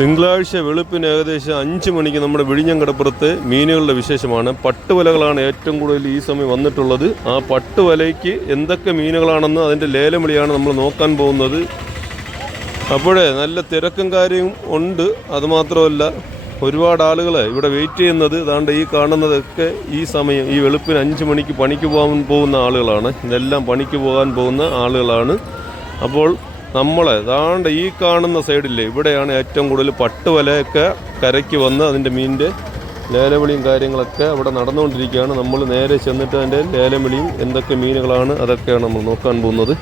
തിങ്കളാഴ്ച വെളുപ്പിന് ഏകദേശം അഞ്ച് മണിക്ക് നമ്മുടെ വിഴിഞ്ഞം കടപ്പുറത്ത് മീനുകളുടെ വിശേഷമാണ്. പട്ടുവലകളാണ് ഏറ്റവും കൂടുതൽ ഈ സമയം വന്നിട്ടുള്ളത്. ആ പട്ടുവലയ്ക്ക് എന്തൊക്കെ മീനുകളാണെന്ന് അതിന്റെ ലേലമിളിയാണ് നമ്മൾ നോക്കാൻ പോകുന്നത്. അപ്പോഴേ നല്ല തിരക്കും കാര്യവും ഉണ്ട്. അതുമാത്രമല്ല ഒരുപാട് ആളുകൾ ഇവിടെ വെയിറ്റ് ചെയ്യുന്നത് അതാണ്ട് ഈ കാണുന്നതൊക്കെ ഈ സമയം ഈ വെളുപ്പിന് അഞ്ച് മണിക്ക് പണിക്ക് പോകാൻ പോകുന്ന ആളുകളാണ്. ഇതെല്ലാം പണിക്ക് പോകാൻ പോകുന്ന ആളുകളാണ്. അപ്പോൾ നമ്മളെ ദാണ്ട് ഈ കാണുന്ന സൈഡില്ലേ ഇവിടെയാണ് ഏറ്റവും കൂടുതൽ പട്ടുവലയൊക്കെ കരയ്ക്ക് വന്ന് അതിന്റെ മീനിന്റെ ലേലവിളിയും കാര്യങ്ങളൊക്കെ അവിടെ നടന്നുകൊണ്ടിരിക്കുകയാണ്. നമ്മൾ നേരെ ചെന്നിട്ട് അതിന്റെ ലേലവിളിയും എന്തൊക്കെ മീനുകളാണ് അതൊക്കെയാണ് നമ്മൾ നോക്കാൻ പോകുന്നത്.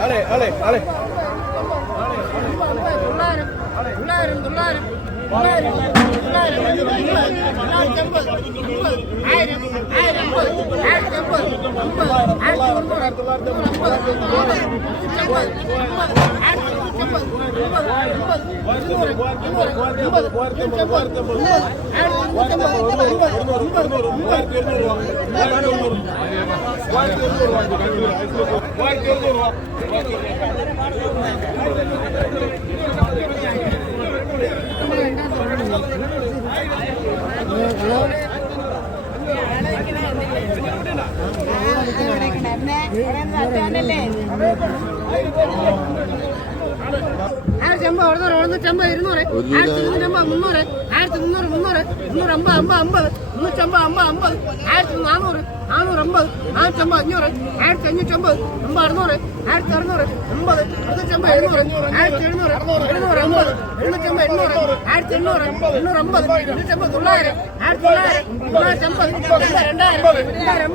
عليه عليه عليه தொள்ளாயிரம் தொள்ளாயிரம் தொள்ளாயிரம் ஆயிரத்தி ஐம்பது ஆயிரத்தி ஐம்பது അല്ലേ ആയിരത്തി അമ്പത് എഴുന്നൂറ് എഴുന്നൂറ്റമ്പത് ഇരുന്നൂറ് ആയിരത്തി ഇരുന്നൂറ്റമ്പത് മുന്നൂറ് ആയിരത്തി മുന്നൂറ് മുന്നൂറ് മുന്നൂറ് അമ്പത് അമ്പത് അമ്പത് മുന്നൂറ്റമ്പത് അമ്പത് അമ്പത് ആയിരത്തി നാനൂറ് നാനൂറ് അമ്പത് അഞ്ഞൂറ് ആയിരത്തി അഞ്ഞൂറ്റമ്പത് അമ്പത് അറുന്നൂറ് ആയിരത്തി അറുന്നൂറ് അമ്പത് അറുന്നൂറ്റമ്പത് എഴുന്നൂറ് ആയിരത്തി എഴുന്നൂറ് എഴുന്നൂറ് അമ്പത് എഴുന്നൂറ്റമ്പത് എണ്ണൂറ് ആയിരത്തി എണ്ണൂറ് എണ്ണൂറ് അമ്പത് എണ്ണൂറ്റമ്പത് തൊള്ളായിരം ആയിരത്തി തൊള്ളായിരം തൊള്ളായിരത്തി അമ്പത് രണ്ടായിരം രണ്ടായിരം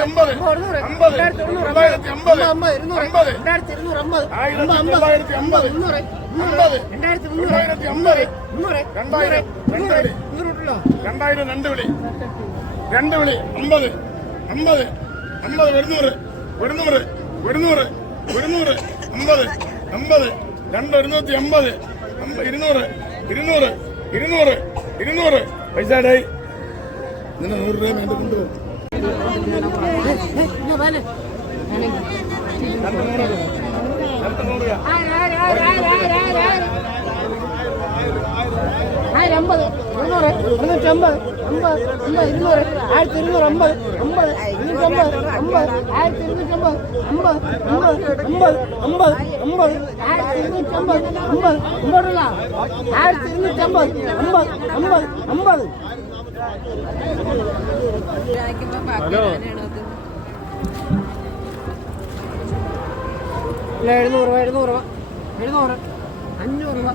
അമ്പത് അമ്പത് അറുന്നൂറ് രണ്ടായിരത്തി തൊണ്ണൂറ് അമ്പത് അമ്പത് ഇരുന്നൂറ് രണ്ടായിരത്തി ഇരുന്നൂറ് അമ്പത് അമ്പത് അമ്പത് അമ്പത് മുന്നൂറ് മുന്നൂറ് രണ്ടായിരത്തി അമ്പത് രണ്ടായിരം മുന്നൂറ് മുന്നൂറുണ്ടല്ലോ. രണ്ടായിരം രണ്ട് വിളി. രണ്ട് വിളി അമ്പത് അമ്പത് അമ്പത് ഒരുന്നൂറ് ഒരുന്നൂറ് ഒരുന്നൂറ് ഒരുന്നൂറ് അമ്പത് അമ്പത് രണ്ട് ഒരുന്നൂറ്റി അമ്പത് അമ്പ- ഇരുന്നൂറ് ഇരുന്നൂറ് ഇരുന്നൂറ് ഇരുന്നൂറ്. പൈസ ഡേ നിന്നെ നൂറ് രൂപ എന്റെ കൊണ്ടുപോകും അമ്പത് ഇരുന്നൂറ് ഇരുന്നൂറ്റി അമ്പത്. അമ്പത് അമ്പത് ഇരുന്നൂറ് ആയിരത്തി ഇരുന്നൂറ് അമ്പത്. അമ്പത് ഇരുന്നൂറ്റമ്പത് അമ്പത്. ആയിരത്തി ഇരുന്നൂറ്റമ്പത് അമ്പത് അമ്പത് അമ്പത് അമ്പത് അമ്പത് ആയിരത്തി ഇരുന്നൂറ്റമ്പത് അമ്പത് അമ്പതുള്ള ആയിരത്തി ഇരുന്നൂറ്റമ്പത് അമ്പത്. അമ്പത് അമ്പത് ഇല്ല എഴുന്നൂറ് രൂപ എഴുന്നൂറ്. രൂപ എഴുന്നൂറ്. അഞ്ഞൂറ്. രൂപ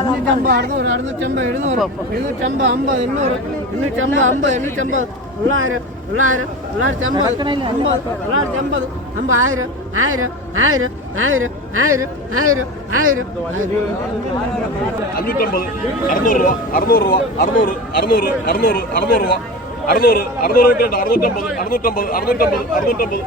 അഞ്ഞൂറ്റമ്പത് അറുന്നൂറ് അറുന്നൂറ്റമ്പത് എഴുന്നൂറ്. എഴുന്നൂറ്റമ്പത് അമ്പത് എണ്ണൂറ്. എണ്ണൂറ്റമ്പത് അമ്പത് എണ്ണൂറ്റമ്പത്. തൊള്ളായിരം തൊള്ളായിരം തൊള്ളായിരത്തി അമ്പത് അമ്പത് തൊള്ളായിരത്തി അമ്പത് അമ്പത് ആയിരം ആയിരം ആയിരം ആയിരം ആയിരം ആയിരം ആയിരം. അഞ്ഞൂറ്റമ്പത് അറുന്നൂറ് രൂപ അറുന്നൂറ് രൂപ അറുന്നൂറ് അറുന്നൂറ് അറുന്നൂറ് അറുന്നൂറ് രൂപ. അറുന്നൂറ് അറുന്നൂറ് അറുന്നൂറ്റമ്പത് അറുന്നൂറ്റമ്പത് അറുന്നൂറ്റമ്പത് അറുന്നൂറ്റമ്പത് അറുന്നൂറ്റമ്പത്.